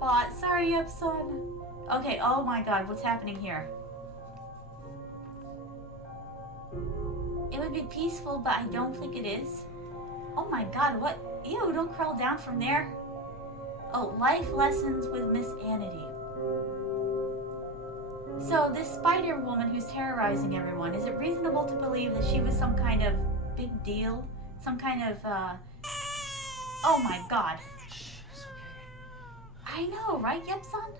bot. Sorry, Ep.2. Okay, oh my god, what's happening here? It would be peaceful, but I don't think it is. Oh my god, what? Ew, don't crawl down from there. Oh, life lessons with Miss Annity. So, this spider woman who's terrorizing everyone, is it reasonable to believe that she was some kind of big deal? Some kind of, oh my god. Shh, it's okay. I know, right, Yep-san?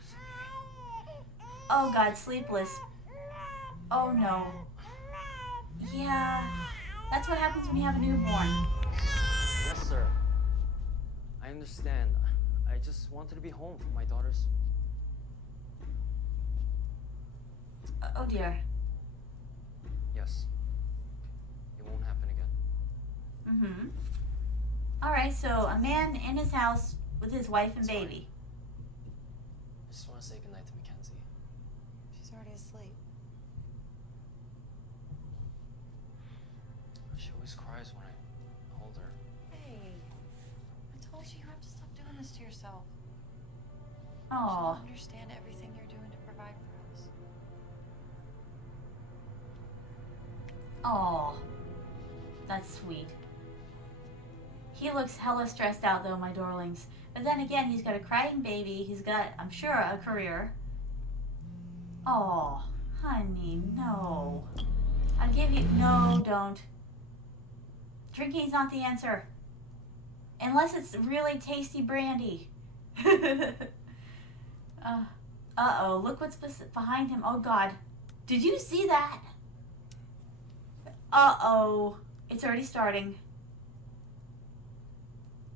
It's okay. Oh god, sleepless. Oh no. Yeah, that's what happens when you have a newborn. Yes, sir. I understand. I just wanted to be home for my daughters. Oh dear. Yes. It won't happen again. Mm-hmm. Alright, so a man in his house with his wife and baby. I just want to say goodnight to Mackenzie. She's already asleep. She always cries when I hold her. Hey, I told you have to stop doing this to yourself. I Oh. don't understand everything you're doing to provide for us. Oh. That's sweet. He looks hella stressed out though, my darlings. But then again, he's got a crying baby. He's got, I'm sure, a career. Oh, honey, no. I'll give you, no, don't. Drinking's not the answer. Unless it's really tasty brandy. Uh-oh, look what's behind him. Oh, God. Did you see that? Uh-oh. It's already starting.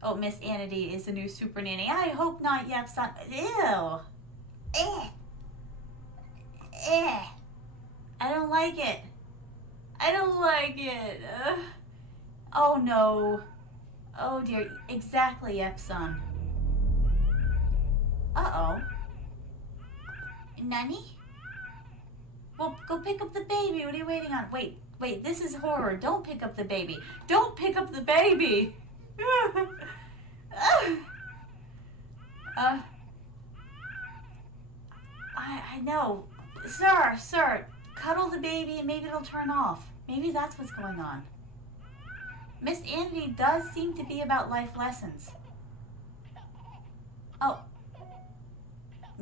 Oh, Miss Annity is the new super nanny. I hope not, Yep-san. Ew. Eh. Eh. I don't like it. I don't like it. Oh, no. Oh, dear. Exactly, Yep-san. Uh-oh. Nani? Well, go pick up the baby. What are you waiting on? Wait, this is horror. Don't pick up the baby. Don't pick up the baby. I know. Sir, cuddle the baby and maybe it'll turn off. Maybe that's what's going on. Miss Annity does seem to be about life lessons. Oh.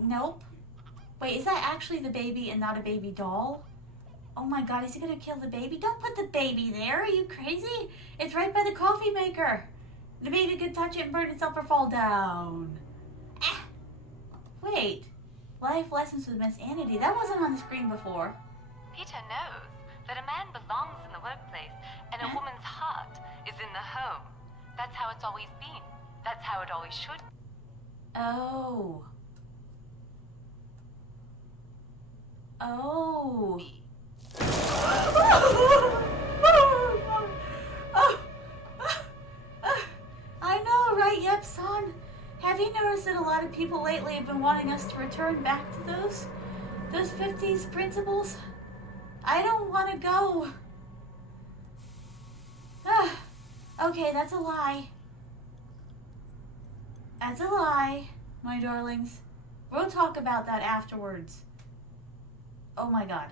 Nope. Wait, is that actually the baby and not a baby doll? Oh my god, is he gonna kill the baby? Don't put the baby there, are you crazy? It's right by the coffee maker. The baby could touch it and burn itself or fall down. Ah! Wait, life lessons with Miss Annity. That wasn't on the screen before. Peter knows that a man belongs in the workplace and a woman's heart is in the home. That's how it's always been. That's how it always should. Oh. Oh. I know, right, Yep-san? Have you noticed that a lot of people lately have been wanting us to return back to those 50s principles? I don't want to go. Okay, that's a lie. That's a lie, my darlings. We'll talk about that afterwards. Oh my god.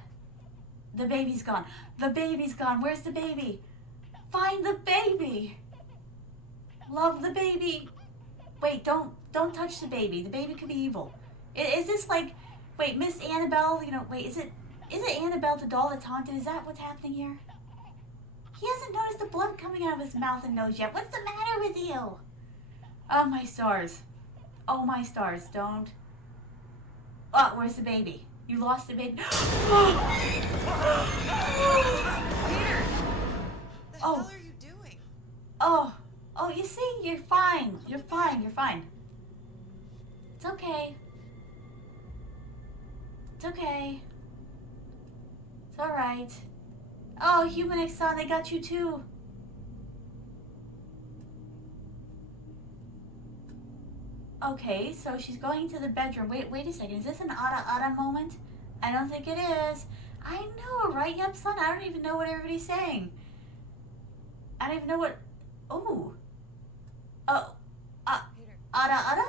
The baby's gone. The baby's gone. Where's the baby? Find the baby. Love the baby. Wait, don't touch the baby. The baby could be evil. Is this like, wait, Miss Annabelle, wait, is it Annabelle the doll that's haunted? Is that what's happening here? He hasn't noticed the blood coming out of his mouth and nose yet. What's the matter with you? Oh, my stars. Oh, my stars. Don't. Oh, where's the baby? You lost the baby. Peter! What the hell are you doing? Oh, you see, you're fine. You're fine. It's okay. It's okay. It's alright. Oh, Humanix-san, they got you too. Okay, so she's going to the bedroom. Wait a second. Is this an Ada moment? I don't think it is. I know, right, Yep-san? I don't even know what everybody's saying. I don't even know what... Ooh. Oh. Peter. Ada?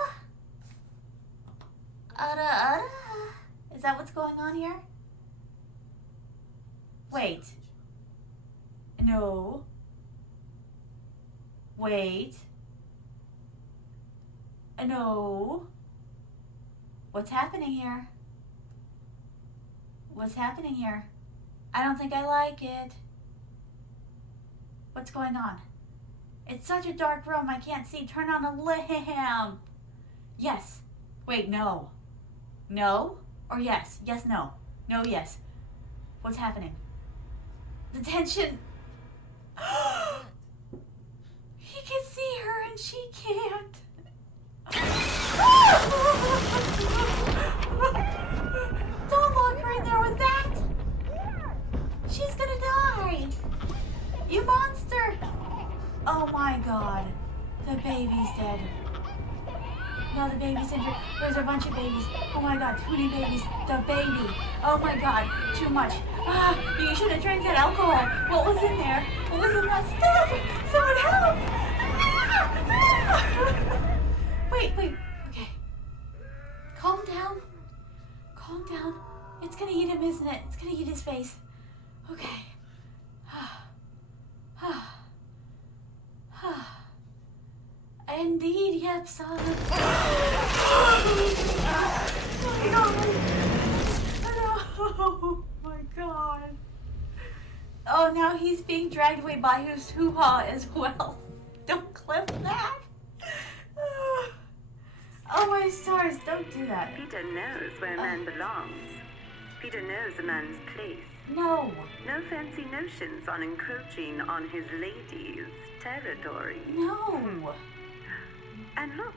on here? Wait. No. Wait. No. What's happening here? What's happening here? I don't think I like it. What's going on? It's such a dark room, I can't see. Turn on a lamp. Yes. Wait, no. No? Or yes? Yes, no. No, yes. What's happening? The tension. He can see her and she can't. Don't look her in there with that. She's gonna die. You monster. Oh my god. The baby's dead. No, the baby's injured. There's a bunch of babies. Oh my god, too many babies. The baby. Oh my god, too much. Ah, you should have drank that alcohol. What was in there? What was in that stuff? Someone help! Ah! Wait. Okay. Calm down. Calm down. It's gonna eat him, isn't it? It's gonna eat his face. Okay. Indeed, yep, son. Oh my god. Oh, now he's being dragged away by his hoo-ha as well. Don't clip that. Oh my stars, don't do that. Peter knows where a man belongs. Peter knows a man's place. No. No fancy notions on encroaching on his lady's territory. No. And look,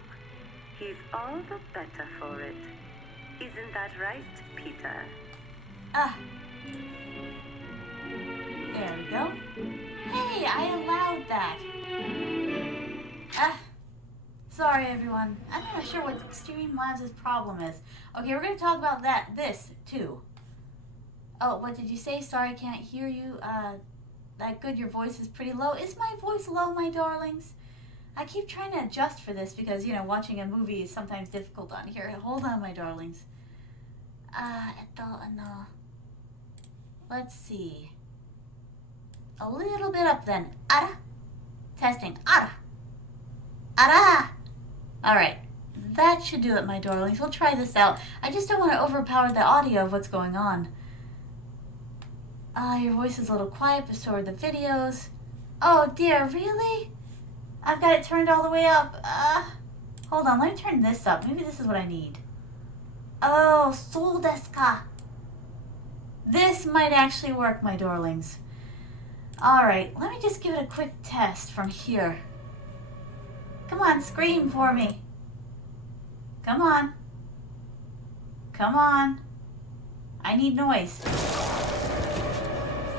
he's all the better for it. Isn't that right, Peter? There we go. Hey, I allowed that. Sorry everyone. I'm not sure what Streamlabs' problem is. Okay, we're gonna talk about this too. Oh, what did you say? Sorry, I can't hear you. That good, your voice is pretty low. Is my voice low, my darlings? I keep trying to adjust for this because, you know, watching a movie is sometimes difficult on here. Hold on, my darlings. No. Let's see. A little bit up then. Ara. Testing. Ara. Ara. Alright. That should do it, my darlings. We'll try this out. I just don't want to overpower the audio of what's going on. Your voice is a little quiet, but so are the videos. Oh dear, really? I've got it turned all the way up. Hold on, let me turn this up. Maybe this is what I need. Oh,そうですか. This might actually work, my darlings. Alright, let me just give it a quick test from here. Come on, scream for me. Come on. Come on. I need noise.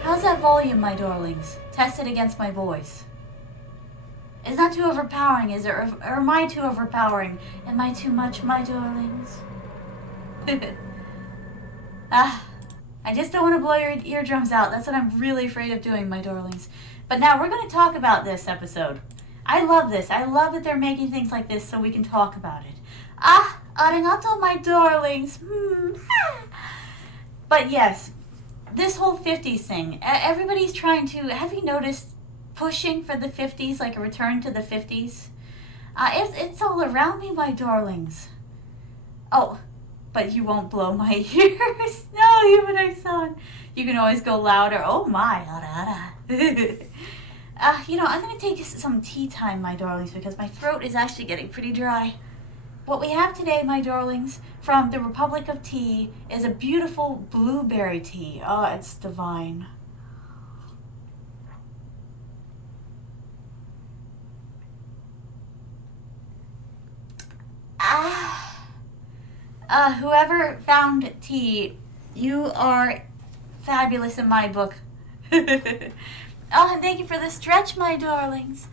How's that volume, my darlings? Test it against my voice. It's not too overpowering, is it? Or am I too overpowering? Am I too much, my darlings? I just don't want to blow your eardrums out. That's what I'm really afraid of doing, my darlings. But now we're going to talk about this episode. I love this. I love that they're making things like this so we can talk about it. Arigato, my darlings. But yes, this whole 50s thing. Everybody's trying to, have you noticed, pushing for the 50s, like a return to the 50s? It's all around me, my darlings. Oh, but you won't blow my ears. No, Yumanai-san. You can always go louder. Oh my. You know, I'm going to take some tea time, my darlings, because my throat is actually getting pretty dry. What we have today, my darlings, from the Republic of Tea, is a beautiful blueberry tea. Oh, it's divine. Whoever found tea, you are fabulous in my book. Oh, and thank you for the stretch, my darlings.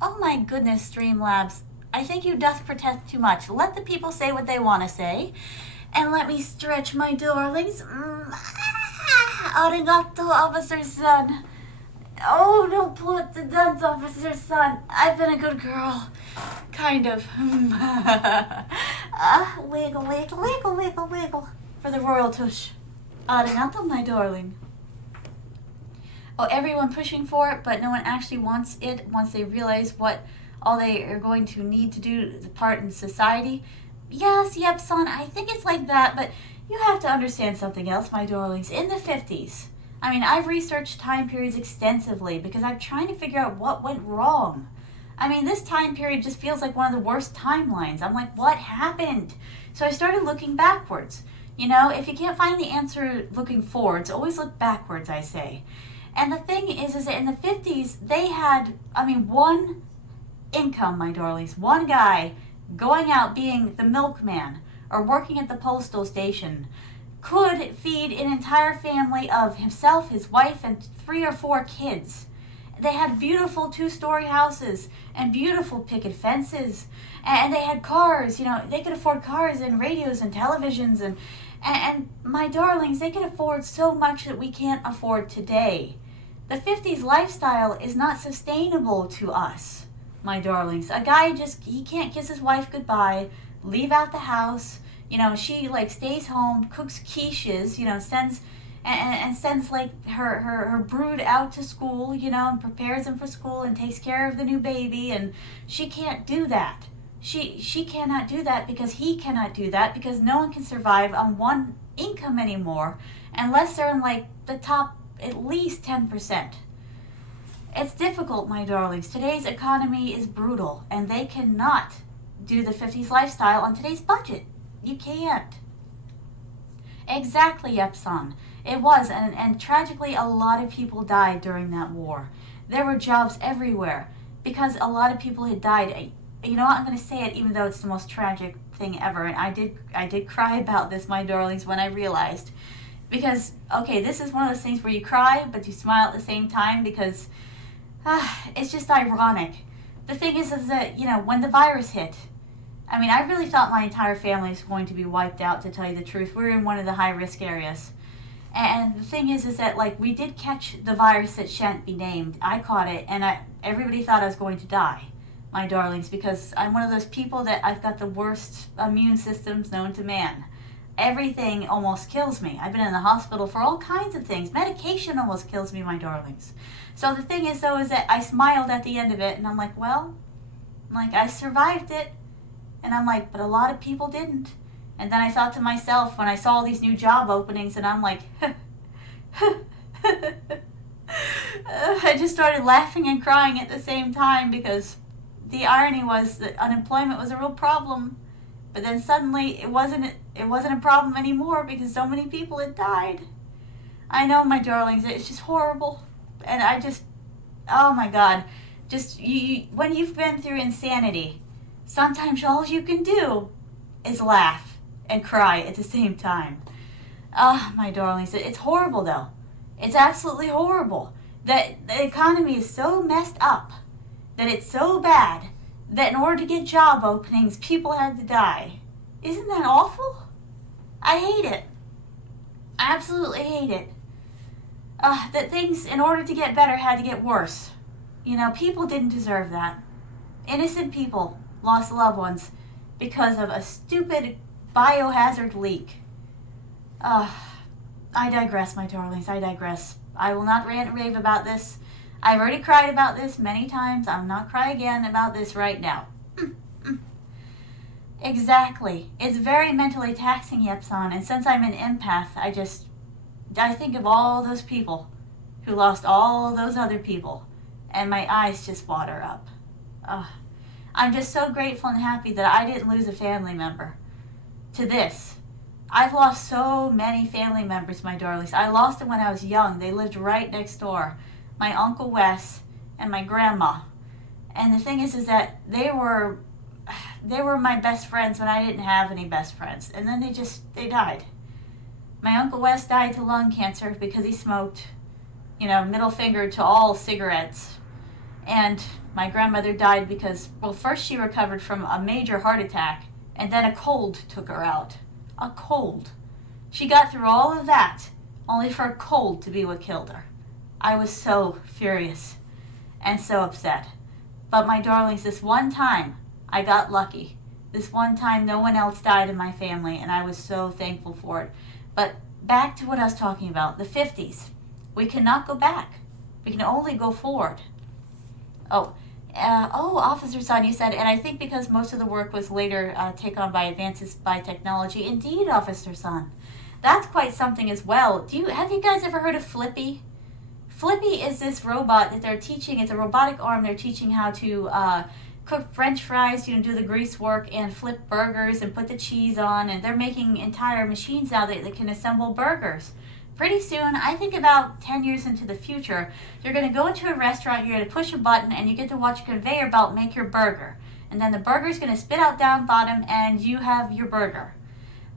Oh my goodness, Streamlabs. I think you doth protest too much. Let the people say what they want to say. And let me stretch, my darlings. Arigato, officer's son. Oh, don't pull it to dance, officer's son. I've been a good girl. Kind of. Wiggle, wiggle, wiggle, wiggle, wiggle. For the royal tush. Arigato, my darling. Oh, everyone pushing for it, but no one actually wants it once they realize what all they are going to need to do the part in society. Yes, yep, son, I think it's like that, but you have to understand something else, my darlings. In the 50s, I mean, I've researched time periods extensively because I'm trying to figure out what went wrong. I mean, this time period just feels like one of the worst timelines. I'm like, what happened? So I started looking backwards. You know, if you can't find the answer looking forwards, always look backwards, I say. And the thing is that in the 50s, they had, one income, my darlings. One guy going out being the milkman or working at the postal station could feed an entire family of himself, his wife, and 3 or 4 kids. They had beautiful 2-story houses and beautiful picket fences. And they had cars, you know, they could afford cars and radios and televisions. And my darlings, they could afford so much that we can't afford today. The 50s lifestyle is not sustainable to us, my darlings. A guy he can't kiss his wife goodbye, leave out the house. You know, she like stays home, cooks quiches, you know, sends like her brood out to school, you know, and prepares them for school and takes care of the new baby. And she can't do that. She cannot do that because he cannot do that because no one can survive on one income anymore unless they're in like the top at least 10%. It's difficult, my darlings. Today's economy is brutal and they cannot do the 50s lifestyle on today's budget. You can't. Exactly, Epson. It was, and tragically a lot of people died during that war. There were jobs everywhere because a lot of people had died. You know what, I'm going to say it even though it's the most tragic thing ever. And I did cry about this, my darlings, when I realized. Because, okay, this is one of those things where you cry, but you smile at the same time because it's just ironic. The thing is that, you know, when the virus hit, I mean, I really thought my entire family was going to be wiped out, to tell you the truth. We're in one of the high-risk areas. And the thing is that, like, we did catch the virus that shan't be named. I caught it, and everybody thought I was going to die, my darlings, because I'm one of those people that I've got the worst immune systems known to man. Everything almost kills me. I've been in the hospital for all kinds of things. Medication almost kills me, my darlings. So the thing is, though, is that I smiled at the end of it, and I'm like, well, I survived it. And I'm like, but a lot of people didn't. And then I thought to myself, when I saw all these new job openings, and I'm like, I just started laughing and crying at the same time because the irony was that unemployment was a real problem. But then suddenly it wasn't a problem anymore because so many people had died. I know, my darlings, it's just horrible. And I just, oh my God, just when you've been through insanity, sometimes all you can do is laugh and cry at the same time. Oh, my darlings, it's horrible though. It's absolutely horrible that the economy is so messed up, that it's so bad, that in order to get job openings, people had to die. Isn't that awful? I hate it. I absolutely hate it. That things, in order to get better, had to get worse. You know, people didn't deserve that. Innocent people lost loved ones because of a stupid biohazard leak. I digress, my darlings, I digress. I will not rant and rave about this. I've already cried about this many times. I will not cry again about this right now. Exactly. It's very mentally taxing, Yepson, and since I'm an empath, I think of all those people who lost all those other people, and my eyes just water up. I'm just so grateful and happy that I didn't lose a family member to this. I've lost so many family members, my darlings. I lost them when I was young. They lived right next door. My Uncle Wes and my grandma. And the thing is that they were my best friends when I didn't have any best friends. And then they died. My Uncle Wes died to lung cancer because he smoked, you know, middle finger to all cigarettes. And my grandmother died because, well, first she recovered from a major heart attack, and then a cold took her out. A cold. She got through all of that, only for a cold to be what killed her. I was so furious and so upset. But my darlings, this one time, I got lucky. This one time, no one else died in my family, and I was so thankful for it. But back to what I was talking about, the 50s. We cannot go back. We can only go forward. Officer Son, you said, and I think because most of the work was later taken on by advances by technology. Indeed, Officer Son. That's quite something as well. Have you guys ever heard of Flippy? Flippy is this robot that they're teaching. It's a robotic arm. They're teaching how to cook French fries, do the grease work, and flip burgers and put the cheese on. And they're making entire machines now that can assemble burgers. Pretty soon, I think about 10 years into the future, you're going to go into a restaurant, you're going to push a button, and you get to watch a conveyor belt make your burger. And then the burger's going to spit out down bottom, and you have your burger.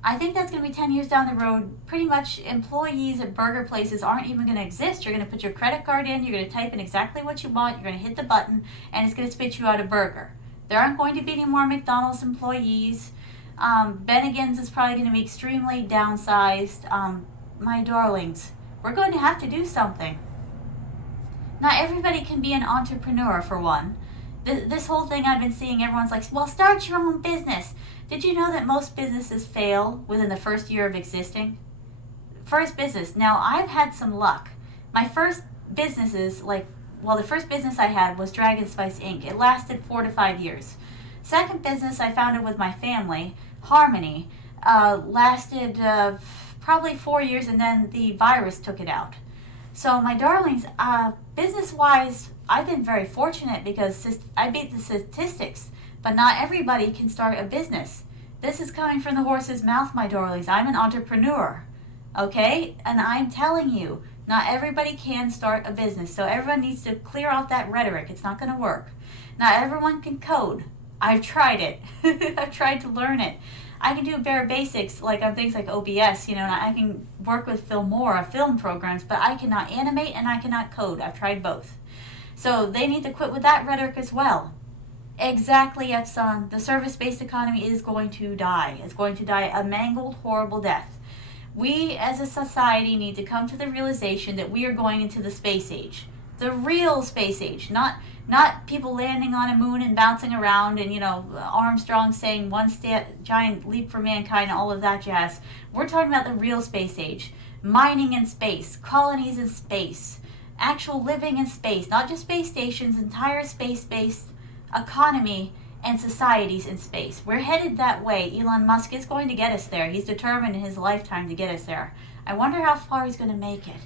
I think that's going to be 10 years down the road. Pretty much employees at burger places aren't even going to exist. You're going to put your credit card in, you're going to type in exactly what you want, you're going to hit the button, and it's going to spit you out a burger. There aren't going to be any more McDonald's employees. Bennigan's is probably going to be extremely downsized. My darlings, we're going to have to do something. Not everybody can be an entrepreneur, for one. This whole thing I've been seeing, everyone's like, well, start your own business. Did you know that most businesses fail within the first year of existing? First business. Now, I've had some luck. My first businesses, the first business I had was Dragon Spice Inc. It lasted 4 to 5 years. Second business I founded with my family, Harmony, lasted probably 4 years, and then the virus took it out. So my darlings, business-wise, I've been very fortunate because I beat the statistics, but not everybody can start a business. This is coming from the horse's mouth, my darlings. I'm an entrepreneur, okay? And I'm telling you, not everybody can start a business. So everyone needs to clear out that rhetoric. It's not going to work. Not everyone can code. I've tried it. I've tried to learn it. I can do bare basics on things like OBS, and I can work with Filmora, film programs, but I cannot animate and I cannot code. I've tried both. So they need to quit with that rhetoric as well. Exactly, Epson. The service-based economy is going to die. It's going to die a mangled, horrible death. We as a society need to come to the realization that we are going into the space age. The real space age, not people landing on a moon and bouncing around and, Armstrong saying one giant leap for mankind, all of that jazz. We're talking about the real space age. Mining in space, colonies in space, actual living in space, not just space stations, entire space-based economy and societies in space. We're headed that way. Elon Musk is going to get us there. He's determined in his lifetime to get us there. I wonder how far he's going to make it.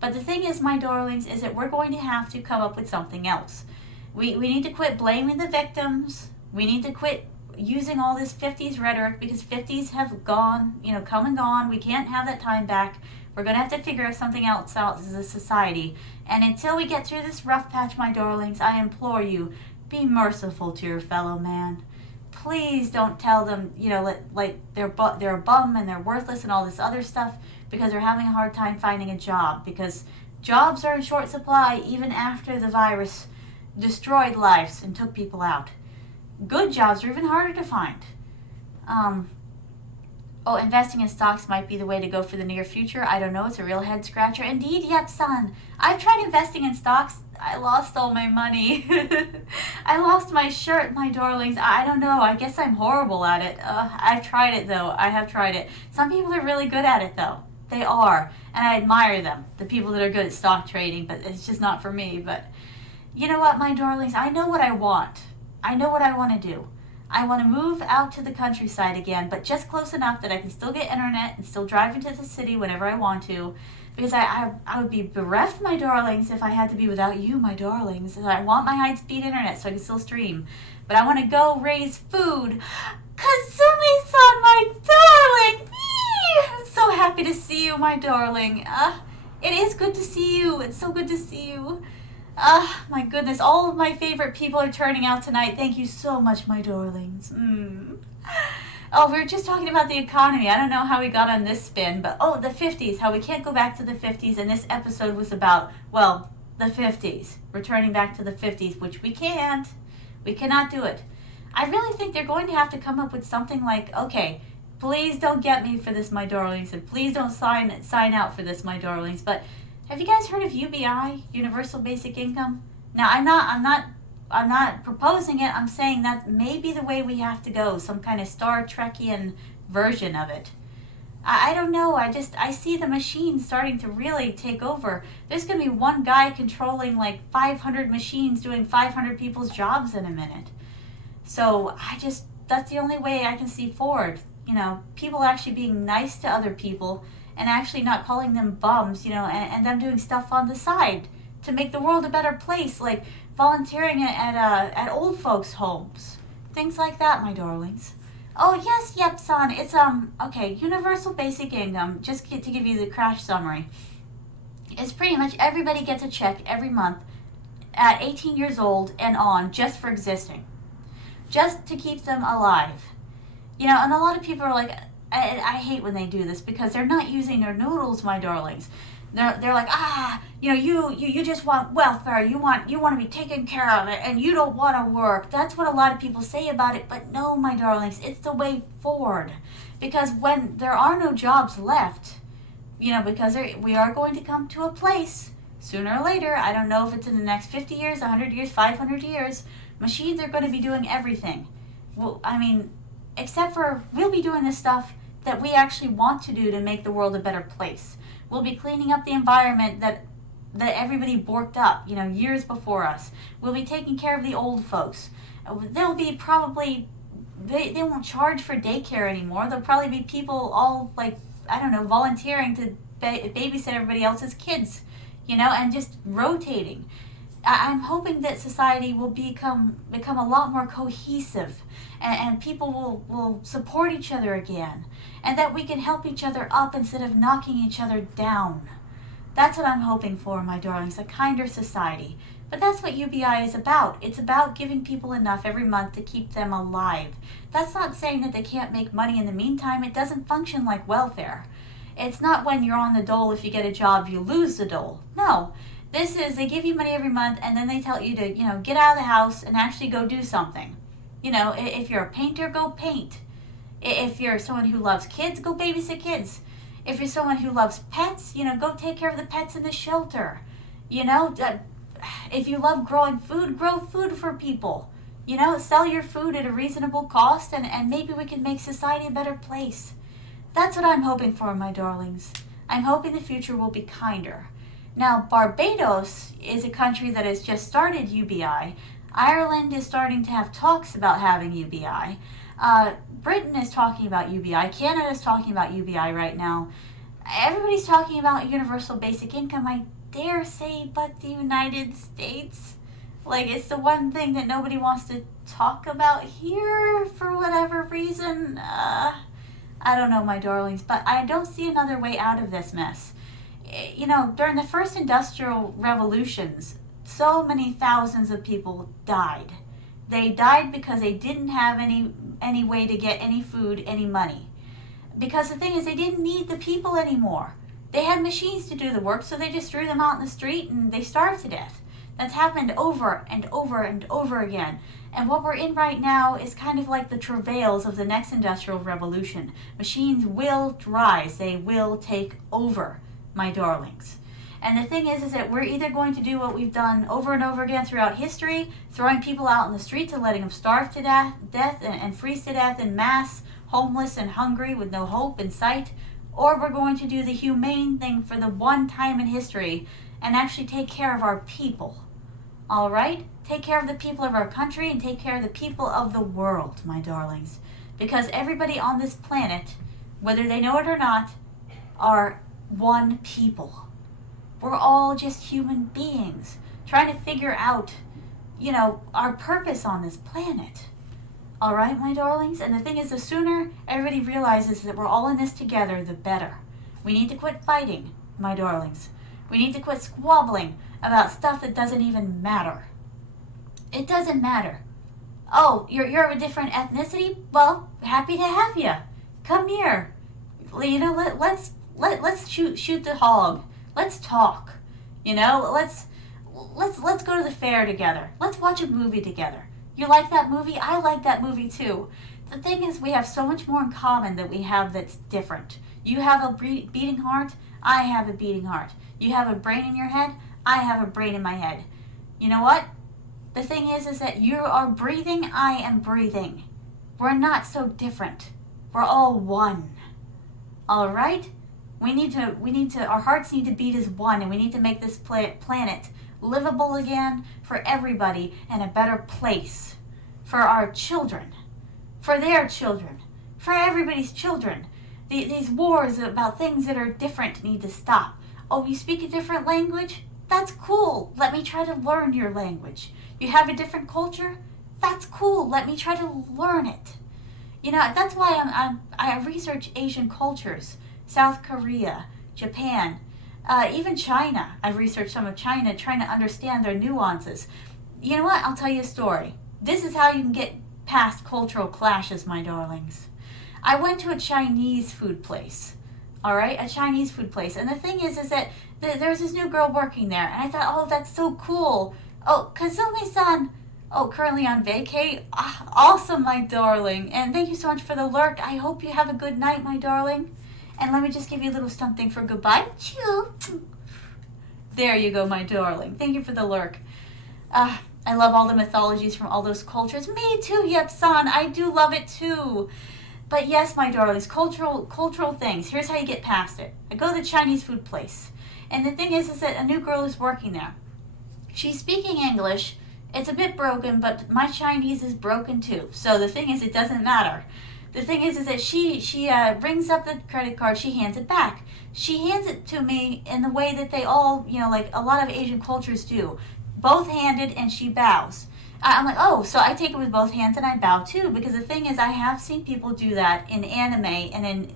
But the thing is, my darlings, is that we're going to have to come up with something else. We need to quit blaming the victims. We need to quit using all this 50s rhetoric because 50s have gone, come and gone. We can't have that time back. We're going to have to figure something else out as a society. And until we get through this rough patch, my darlings, I implore you, be merciful to your fellow man. Please don't tell them, like they're a bum and they're worthless and all this other stuff because they're having a hard time finding a job, because jobs are in short supply even after the virus destroyed lives and took people out. Good jobs are even harder to find. Investing in stocks might be the way to go for the near future. I don't know. It's a real head scratcher. Indeed, yep, son. I've tried investing in stocks. I lost all my money. I lost my shirt, my darlings. I don't know. I guess I'm horrible at it. I've tried it, though. I have tried it. Some people are really good at it, though. They are. And I admire them, the people that are good at stock trading, but it's just not for me. But you know what, my darlings? I know what I want. I know what I want to do. I want to move out to the countryside again, but just close enough that I can still get internet and still drive into the city whenever I want to. Because I would be bereft, my darlings, if I had to be without you, my darlings. And I want my high-speed internet so I can still stream. But I want to go raise food. Kazumi-san, my darling! I'm so happy to see you, my darling. It is good to see you. It's so good to see you. My goodness, all of my favorite people are turning out tonight. Thank you so much, my darlings. Oh, we were just talking about the economy. I don't know how we got on this spin, but the 50s, how we can't go back to the 50s, and this episode was about, well, the 50s. Returning back to the 50s, which we can't. We cannot do it. I really think they're going to have to come up with something like, okay, please don't get me for this, my darlings, and please don't sign out for this, my darlings, but have you guys heard of UBI, Universal Basic Income? Now, I'm not proposing it. I'm saying that may be the way we have to go, some kind of Star Trekian version of it. I don't know. I see the machines starting to really take over. There's going to be one guy controlling like 500 machines doing 500 people's jobs in a minute. So that's the only way I can see forward. You know, people actually being nice to other people and actually not calling them bums, you know, and them doing stuff on the side to make the world a better place, like volunteering at old folks' homes. Things like that, my darlings. Oh, yes, yep, son. It's, okay, universal basic income, just to give you the crash summary, is pretty much everybody gets a check every month at 18 years old and on just for existing. Just to keep them alive. You know, and a lot of people are like, I hate when they do this because they're not using their noodles, my darlings. They're like, you know, you just want welfare, you want to be taken care of it, and you don't want to work. That's what a lot of people say about it, but no, my darlings, it's the way forward. Because when there are no jobs left, you know, because we are going to come to a place sooner or later, I don't know if it's in the next 50 years, 100 years, 500 years, machines are going to be doing everything. Well, I mean, except for we'll be doing the stuff that we actually want to do to make the world a better place. We'll be cleaning up the environment that everybody borked up, you know, years before us. We'll be taking care of the old folks. They'll be probably, they won't charge for daycare anymore. There'll probably be people all, like, I don't know, volunteering to babysit everybody else's kids, you know, and just rotating. I'm hoping that society will become a lot more cohesive, and people will support each other again, and that we can help each other up instead of knocking each other down. That's what I'm hoping for, my darlings, a kinder society. But that's what UBI is about. It's about giving people enough every month to keep them alive. That's not saying that they can't make money in the meantime. It doesn't function like welfare. It's not when you're on the dole, if you get a job, you lose the dole. No. This is, they give you money every month, and then they tell you to, you know, get out of the house and actually go do something. You know, if you're a painter, go paint. If you're someone who loves kids, go babysit kids. If you're someone who loves pets, you know, go take care of the pets in the shelter. You know, if you love growing food, grow food for people. You know, sell your food at a reasonable cost, and maybe we can make society a better place. That's what I'm hoping for, my darlings. I'm hoping the future will be kinder. Now, Barbados is a country that has just started UBI. Ireland is starting to have talks about having UBI. Britain is talking about UBI. Canada is talking about UBI right now. Everybody's talking about universal basic income, I dare say, but the United States. Like, it's the one thing that nobody wants to talk about here for whatever reason. I don't know, my darlings, but I don't see another way out of this mess. You know, during the first industrial revolutions, so many thousands of people died. They died because they didn't have any way to get any food, any money. Because the thing is, they didn't need the people anymore. They had machines to do the work, so they just threw them out in the street and they starved to death. That's happened over and over and over again. And what we're in right now is kind of like the travails of the next industrial revolution. Machines will rise. They will take over, my darlings. And the thing is that we're either going to do what we've done over and over again throughout history, throwing people out in the streets and letting them starve to death and freeze to death in mass, homeless and hungry with no hope in sight, or we're going to do the humane thing for the one time in history and actually take care of our people. All right? Take care of the people of our country and take care of the people of the world, my darlings. Because everybody on this planet, whether they know it or not, are one people. We're all just human beings trying to figure out, you know, our purpose on this planet. All right, my darlings? And the thing is, the sooner everybody realizes that we're all in this together, the better. We need to quit fighting, my darlings. We need to quit squabbling about stuff that doesn't even matter. It doesn't matter. Oh, you're of a different ethnicity? Well, happy to have you. Come here. You know, let's shoot the hog. Let's talk. You know, let's go to the fair together. Let's watch a movie together. You like that movie? I like that movie too. The thing is, we have so much more in common that we have that's different. You have a beating heart. I have a beating heart. You have a brain in your head. I have a brain in my head. You know what? The thing is that you are breathing. I am breathing. We're not so different. We're all one. All right? Our hearts need to beat as one, and we need to make this planet livable again for everybody and a better place for our children, for their children, for everybody's children. These wars about things that are different need to stop. Oh, you speak a different language? That's cool. Let me try to learn your language. You have a different culture? That's cool. Let me try to learn it. You know, that's why I research Asian cultures. South Korea, Japan, even China. I've researched some of China, trying to understand their nuances. You know what? I'll tell you a story. This is how you can get past cultural clashes, my darlings. I went to a Chinese food place. All right, a Chinese food place. And the thing is that there's this new girl working there. And I thought, oh, that's so cool. Oh, Kazumi-san. Oh, currently on vacay. Awesome, my darling. And thank you so much for the lurk. I hope you have a good night, my darling. And let me just give you a little something for goodbye. Choo. There you go, my darling. Thank you for the lurk. I love all the mythologies from all those cultures. Me too, Yep-san. I do love it too. But yes, my darlings, cultural things. Here's how you get past it. I go to the Chinese food place. And the thing is that a new girl is working there. She's speaking English. It's a bit broken, but my Chinese is broken too. So the thing is, it doesn't matter. The thing is that she rings up the credit card, she hands it back. She hands it to me in the way that they all, like a lot of Asian cultures do. Both handed, and she bows. I'm like, oh, so I take it with both hands and I bow too, because the thing is, I have seen people do that in anime and in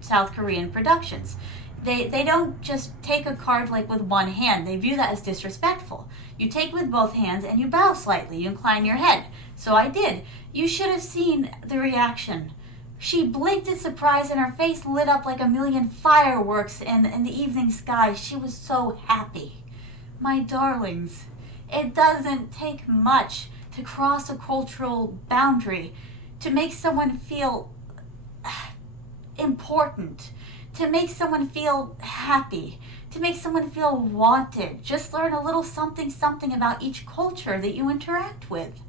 South Korean productions. They don't just take a card like with one hand. They view that as disrespectful. You take with both hands and you bow slightly. You incline your head. So I did. You should have seen the reaction. She blinked in surprise and her face lit up like a million fireworks in the evening sky. She was so happy. My darlings, it doesn't take much to cross a cultural boundary, to make someone feel important, to make someone feel happy, to make someone feel wanted. Just learn a little something about each culture that you interact with.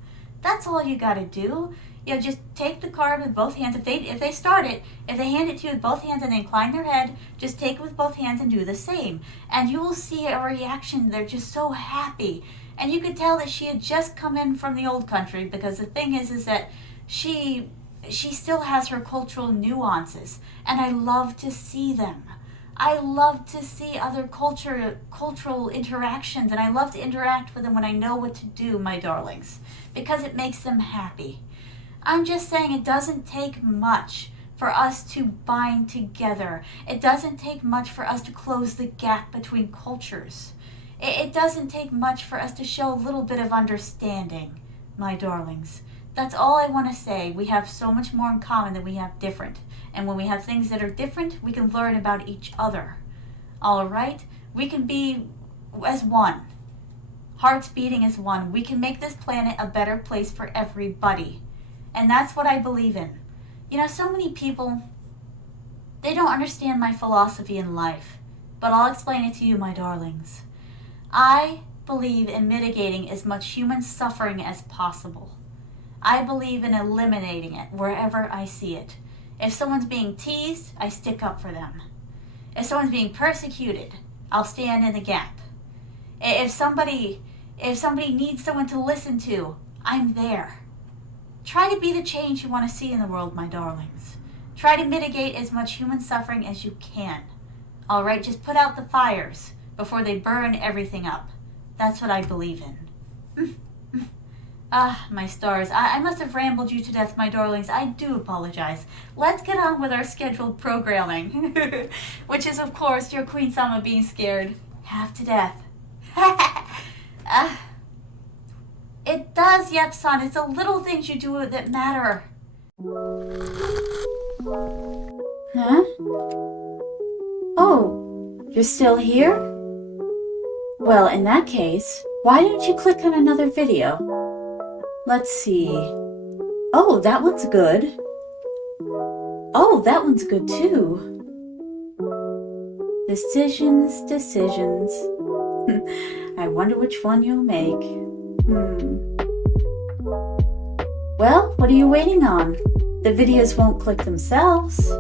That's all you gotta do. Just take the card with both hands. If they start it, if they hand it to you with both hands and they incline their head, just take it with both hands and do the same. And you will see a reaction. They're just so happy. And you could tell that she had just come in from the old country, because the thing is that she still has her cultural nuances, and I love to see them. I love to see other cultural interactions, and I love to interact with them when I know what to do, my darlings, because it makes them happy. I'm just saying, it doesn't take much for us to bind together. It doesn't take much for us to close the gap between cultures. It doesn't take much for us to show a little bit of understanding, my darlings. That's all I want to say. We have so much more in common than we have different. And when we have things that are different, we can learn about each other. All right? We can be as one. Hearts beating as one. We can make this planet a better place for everybody. And that's what I believe in. So many people, they don't understand my philosophy in life. But I'll explain it to you, my darlings. I believe in mitigating as much human suffering as possible. I believe in eliminating it wherever I see it. If someone's being teased, I stick up for them. If someone's being persecuted, I'll stand in the gap. If somebody needs someone to listen to, I'm there. Try to be the change you want to see in the world, my darlings. Try to mitigate as much human suffering as you can. All right, just put out the fires before they burn everything up. That's what I believe in. My stars. I must have rambled you to death, my darlings. I do apologize. Let's get on with our scheduled programming, which is, of course, your Queen Sama being scared half to death. It does, Yep-san. It's the little things you do that matter. Huh? Oh, you're still here? Well, in that case, why don't you click on another video? Let's see. Oh, that one's good. Oh, that one's good too. Decisions. I wonder which one you'll make. Well, what are you waiting on? The videos won't click themselves.